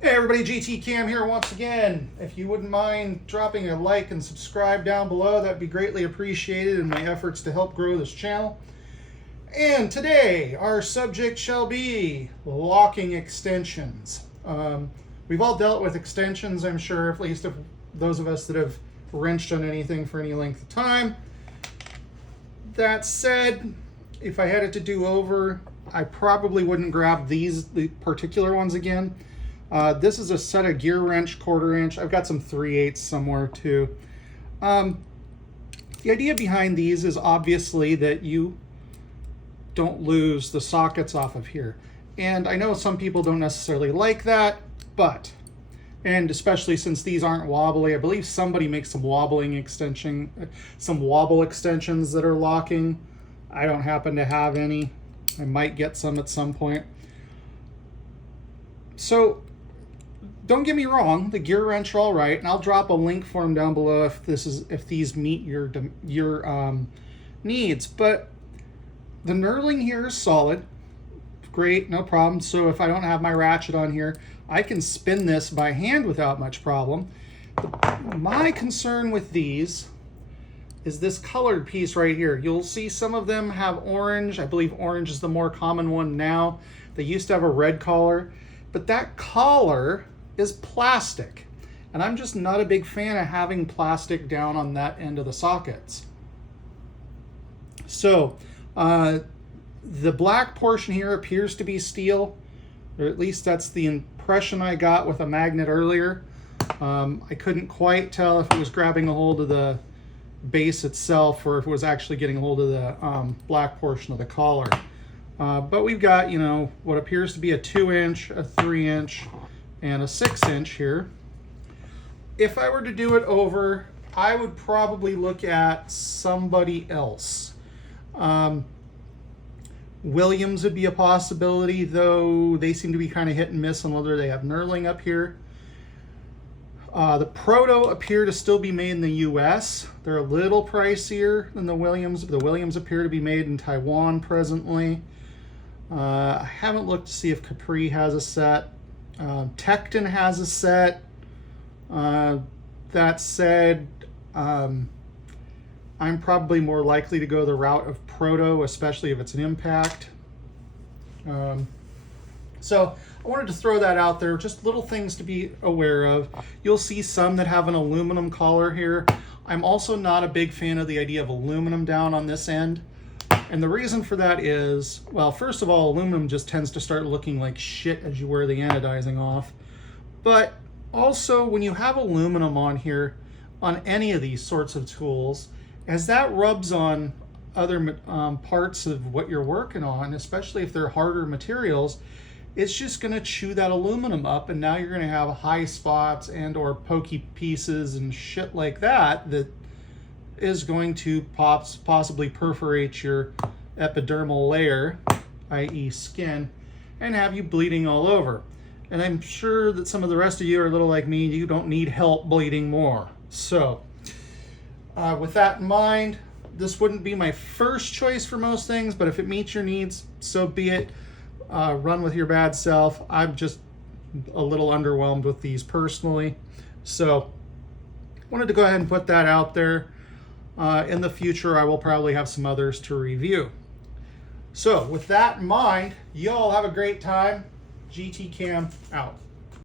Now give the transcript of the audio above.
Hey everybody, GT Cam here once again. If you wouldn't mind dropping a like and subscribe down below, that'd be greatly appreciated in my efforts to help grow this channel. And today, our subject shall be locking extensions. We've all dealt with extensions, I'm sure, at least of those of us that have wrenched on anything for any length of time. That said, if I had it to do over, I probably wouldn't grab the particular ones again. This is a set of Gearwrench 1/4 inch. I've got some 3/8 somewhere too. The idea behind these is obviously that you don't lose the sockets off of here. And I know some people don't necessarily like that, but, and especially since these aren't wobbly, I believe somebody makes some wobble extensions that are locking. I don't happen to have any. I might get some at some point. So, don't get me wrong, the Gearwrench are all right, and I'll drop a link for them down below if these meet your needs. But the knurling here is solid, great, no problem. So if I don't have my ratchet on here, I can spin this by hand without much problem. My concern with these is this colored piece right here. You'll see some of them have orange. I believe orange is the more common one now. They used to have a red collar, but that collar is plastic, and I'm just not a big fan of having plastic down on that end of the sockets. So the black portion here appears to be steel, or at least that's the impression I got with a magnet earlier. I couldn't quite tell if it was grabbing a hold of the base itself or if it was actually getting a hold of the black portion of the collar. But we've got, you know, what appears to be a 2-inch, a 3-inch, and a 6-inch here. If I were to do it over, I would probably look at somebody else. Williams would be a possibility, though they seem to be kind of hit and miss on whether they have knurling up here. The Proto appear to still be made in the US. They're a little pricier than the Williams. The Williams appear to be made in Taiwan presently. I haven't looked to see if Capri has a set. Tekton has a set. That said, I'm probably more likely to go the route of Proto, especially if it's an impact. So I wanted to throw that out there, just little things to be aware of. You'll see some that have an aluminum collar here. I'm also not a big fan of the idea of aluminum down on this end. And the reason for that is, well, first of all, aluminum just tends to start looking like shit as you wear the anodizing off. But also, when you have aluminum on here, on any of these sorts of tools, as that rubs on other parts of what you're working on, especially if they're harder materials, it's just going to chew that aluminum up, and now you're going to have high spots and or pokey pieces and shit like that that is going to possibly perforate your epidermal layer, i.e. skin, and have you bleeding all over. And I'm sure that some of the rest of you are a little like me, you don't need help bleeding more. So with that in mind, this wouldn't be my first choice for most things, but if it meets your needs, so be it. Run with your bad self. I'm just a little underwhelmed with these personally. So wanted to go ahead and put that out there. In the future, I will probably have some others to review. So with that in mind, y'all have a great time. GT Cam out.